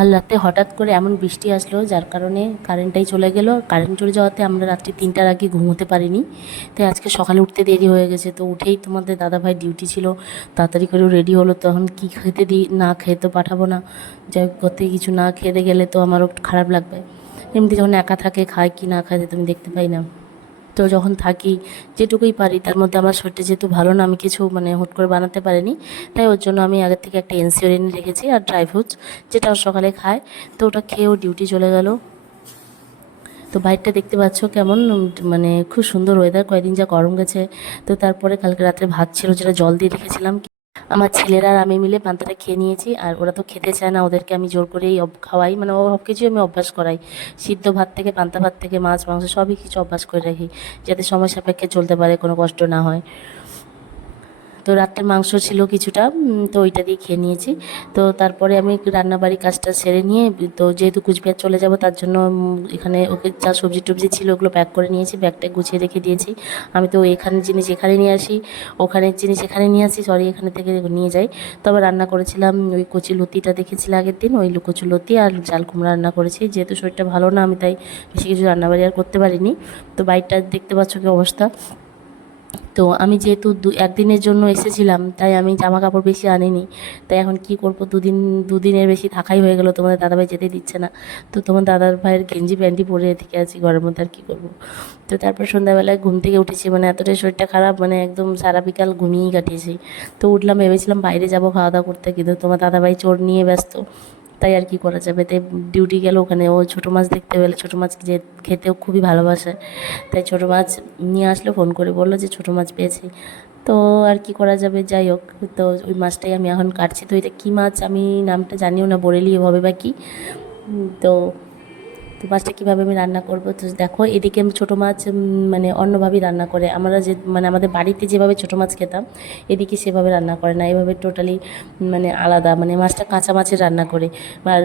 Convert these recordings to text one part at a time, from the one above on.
কাল রাতে হঠাৎ করে এমন বৃষ্টি আসলো যার কারণে কারেন্টটাই চলে গেল। কারেন্ট চলে যাওয়াতে আমরা রাত্রি ৩টার আগে ঘুমোতে পারিনি। তাই আজকে সকালে উঠতে দেরি হয়ে গেছে। তো উঠেই তোমাদের দাদাভাই ডিউটি ছিল, তাড়াতাড়ি করে রেডি হলো। তখন কি খেতে দিই, না খেয়ে তো পাঠাবো না। যাই হোক, কোথায় কিছু না খেতে গেলে তো আমারও একটু খারাপ লাগবে। এমনিতে যখন একা থাকে, খায় কি না খায় তুমি দেখতে পাই না। তো যখন থাকি, যেটুকুই পারি তার মধ্যে আমার শরীরটা যেহেতু ভালো না, আমি কিছু হুট করে বানাতে পারিনি। তাই ওর জন্য আমি আগের থেকে একটা এনসিওর এনে রেখেছি আর ড্রাই ফ্রুটস, যেটা ও সকালে খায়। তো ওটা খেয়ে ও ডিউটি চলে গেল। তো বাইরটা দেখতে পাচ্ছ কেমন, খুব সুন্দর ওয়েদার, কয়েকদিন যা গরম গেছে। তো তারপরে কালকে রাত্রে ভাত ছিল যেটা জল দিয়ে রেখেছিলাম, আমার ছেলেরা আর আমি মিলে পান্তাটা খেয়ে নিয়েছি। আর ওরা তো খেতে চায় না, ওদেরকে আমি জোর করেই খাওয়াই, ও সব কিছুই আমি অভ্যাস করাই। সিদ্ধ ভাত থেকে, পান্তা ভাত থেকে, মাছ মাংস সবই কিছু অভ্যাস করে রাখি, যাতে সময় সাপেক্ষে চলতে পারে, কোনো কষ্ট না হয়। তো রাত্রের মাংস ছিল কিছুটা, তো ওইটা দিয়ে খেয়ে নিয়েছি। তো তারপরে আমি রান্নাবাড়ির কাজটা সেরে নিয়ে, তো যেহেতু কুচবিহার চলে যাব তার জন্য এখানে ওকে যা সবজি টবজি ছিল ওগুলো প্যাক করে নিয়েছি, ব্যাগটা গুছিয়ে রেখে দিয়েছি। আমি তো এখানের জিনিস এখানে নিয়ে আসি, ওখানের জিনিস এখানে নিয়ে আসি, সরি এখানে থেকে নিয়ে যাই। তবে রান্না করেছিলাম ওই কচি লতিটা দেখেছিলে আগের দিন, ওই কচু লতি আর চাল কুমড়া রান্না করেছি। যেহেতু শরীরটা ভালো না, আমি তাই বেশি কিছু রান্নাবাড়ি আর করতে পারিনি। তো বাইকটা দেখতে পাচ্ছ কি অবস্থা। তো আমি যেহেতু একদিনের জন্য এসেছিলাম, তাই আমি জামা কাপড় বেশি আনিনি। তাই এখন কি করব, দুদিনের বেশি থাকাই হয়ে গেল, তোমাদের দাদাভাই যেতে দিচ্ছে না। তো তোমার দাদার ভাইয়ের গেঞ্জি প্যান্টই পরে থেকে আছি ঘরের মধ্যে, আর কী করব। তো তারপর সন্ধ্যাবেলায় ঘুম থেকে উঠেছি, এতটাই শরীরটা খারাপ, একদম সারা বিকাল ঘুমিয়েই কাটিয়েছি। তো উঠলাম, ভেবেছিলাম বাইরে যাব খাওয়া দাওয়া করতে, কিন্তু তোমার দাদাভাই চোর নিয়ে ব্যস্ত। তাই আর কি করা যাবে, তাই ডিউটি গেল ওখানে। ও ছোটো মাছ দেখতে পেলে, ছোটো মাছ যে খেতেও খুবই ভালোবাসে, তাই ছোটো মাছ নিয়ে আসলো, ফোন করে বললো যে ছোটো মাছ পেয়েছি। তো আর কি করা যাবে, যাই হোক, তো ওই মাছটাই আমি এখন কাটছি। তো এটা কী মাছ আমি নামটা জানিও না, বরেলি হবে বা কী। তো তো মাছটা কীভাবে আমি রান্না করব, তো দেখো এদিকে আমি ছোটো মাছ অন্যভাবেই রান্না করে, আমরা যে আমাদের বাড়িতে যেভাবে ছোটো মাছ খেতাম, এদিকে সেভাবে রান্না করে না, এভাবে টোটালি আলাদা, মাছটা কাঁচা মাছের রান্না করে। আর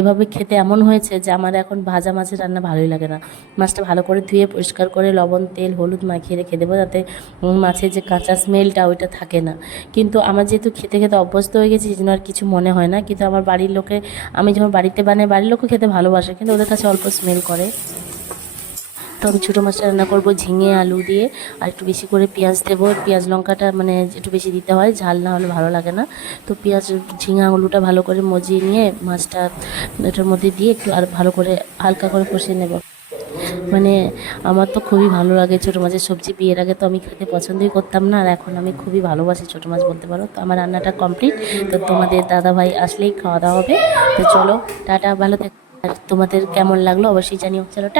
এভাবে খেতে এমন হয়েছে যে আমার এখন ভাজা মাছের রান্না ভালোই লাগে না। মাছটা ভালো করে ধুয়ে পরিষ্কার করে লবণ তেল হলুদ মাখিয়ে রেখে দেবো, যাতে মাছের যে কাঁচা স্মেলটা ওইটা থাকে না। কিন্তু আমার যেহেতু খেতে খেতে অভ্যস্ত হয়ে গেছি, এই জন্য আর কিছু মনে হয় না। কিন্তু আমার বাড়ির লোকে, আমি যখন বাড়িতে বানাই, বাড়ির লোকও খেতে ভালোবাসে, কিন্তু ওদের কাছে অল্প স্মেল করে। তো আমি ছোটো মাছটা রান্না করব ঝিঙে আলু দিয়ে, আর একটু বেশি করে পেঁয়াজ দেবো। পেঁয়াজ লঙ্কাটা একটু বেশি দিতে হয়, ঝাল না হলে ভালো লাগে না। তো পেঁয়াজ ঝিঙে আলুটা ভালো করে মজিয়ে নিয়ে মাছটা এটার মধ্যে দিয়ে একটু আর ভালো করে হালকা করে কষিয়ে নেব। মানে আমার তো খুবই ভালো লাগে ছোটো মাছের সবজি। বিয়ের আগে তো আমি খেতে পছন্দই করতাম না, আর এখন আমি খুবই ভালোবাসি ছোটো মাছ বলতে পারো। তো আমার রান্নাটা কমপ্লিট। তো তোমাদের দাদাভাই আসলেই খাওয়া দাওয়া হবে। তো চলো টাটা, ভালো থেকো। আর তোমাদের কেমন লাগলো অবশ্যই জানিও। চলো টাটা।